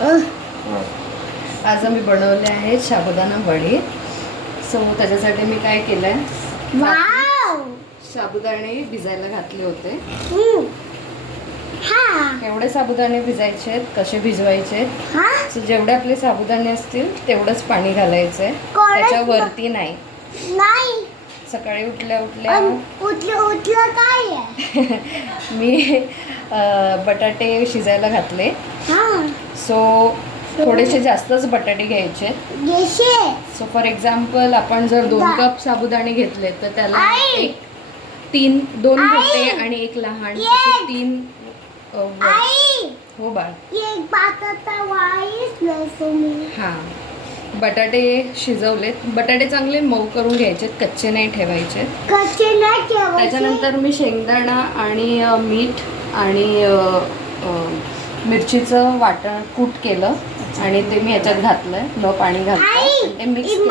आज आम्ही बनवले आहेत साबुदाणा वडे. सो त्याच्यासाठी मी काय केलंय, साबुदाणे भिजायला घातले होते. एवढे साबुदाणे भिजायचे आहेत. कसे भिजवायचे, सो जेवढे आपले साबुदाणे असतील तेवढंच पाणी घालायचंय, त्याच्यावरती नाही. सकाळी उठल्या उठल्या काय मी बटाटे शिजायला घातले. सो थोडेसे जास्तच बटाटे घ्यायचे. सो फॉर एक्झाम्पल आपण जर 2 कप साबुदाणे घेतले तर त्याला 2 मोठे आणि 1 लहान असे 3. हो बाळ. हां, बटाटे शिजवलेत. बटाटे चांगले मऊ करून घ्यायचे, कच्चे नाही ठेवायचे. त्याच्यानंतर मी शेंगदाणा आणि मीठ आणि मिरचीचं वाटण कूट केलं आणि ते मी याच्यात घातलंय न पाणी घालता. ते मिक्स केलं.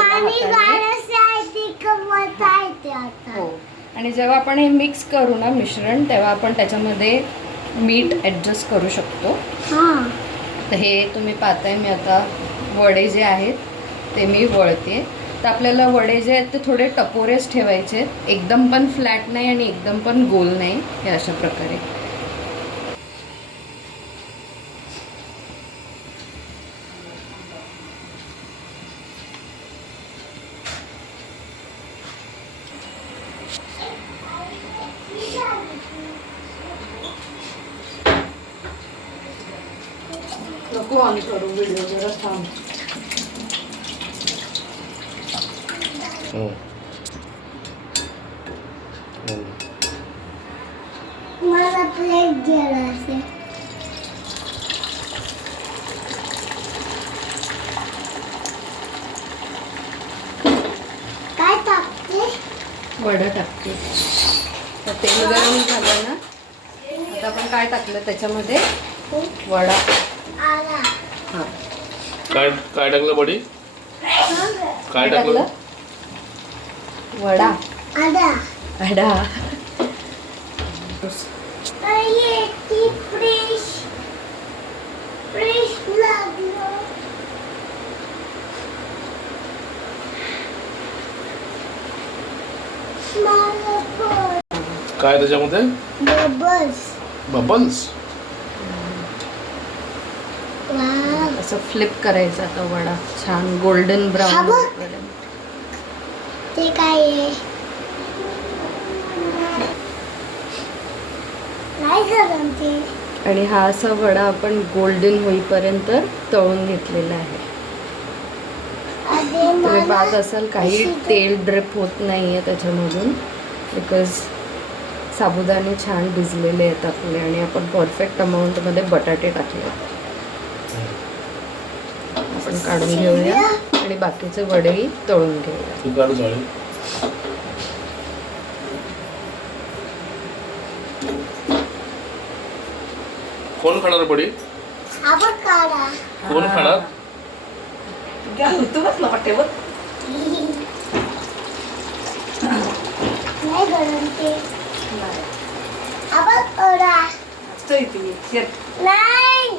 हो, आणि जेव्हा आपण हे मिक्स करू ना मिश्रण, तेव्हा आपण त्याच्यामध्ये मीठ ॲडजस्ट करू शकतो. तर हे तुम्ही पाहताय, मी आता वडे जे आहेत ते मी वळते. तर आपल्याला वडे जे आहेत ते थोडे टपोरेच ठेवायचे, एकदम पण फ्लॅट नाही आणि एकदम पण गोल नाही. हे अशा प्रकारे. नको ऑन करू व्हिडिओ, जरा थांब. मला प्लेट घ्यायला काय टाकते? वडा टाकते. तर तेल गरम झालं ना, आता आपण काय टाकलं त्याच्यामध्ये, वडा. हां, काय टाकलं बडी? काय टाकलं? वडा. आदा अडा. काय त्याच्यामध्ये? बबल्स. असं फ्लिप करायचं आता वडा, छान गोल्डन ब्राऊन. ते काय आहे? नाही गरम ते. आणि हा असा वडा आपण गोल्डन होईपर्यंत तळून घेतलेला आहे. तुम्ही पाहत असाल काही तेल ड्रिप होत नाही आहे त्याच्यामधून, बिकॉज साबुदाणे छान भिजलेले आहेत आपले आणि आपण परफेक्ट अमाऊंटमध्ये बटाटे टाकले. आपण काढून घेऊया आणि बाकीचे वडेही तळून घेऊया. कोण खाणार बडी? आपण काढा. कोण खाणार? नाही गरम ते. आपण काढा. नाही.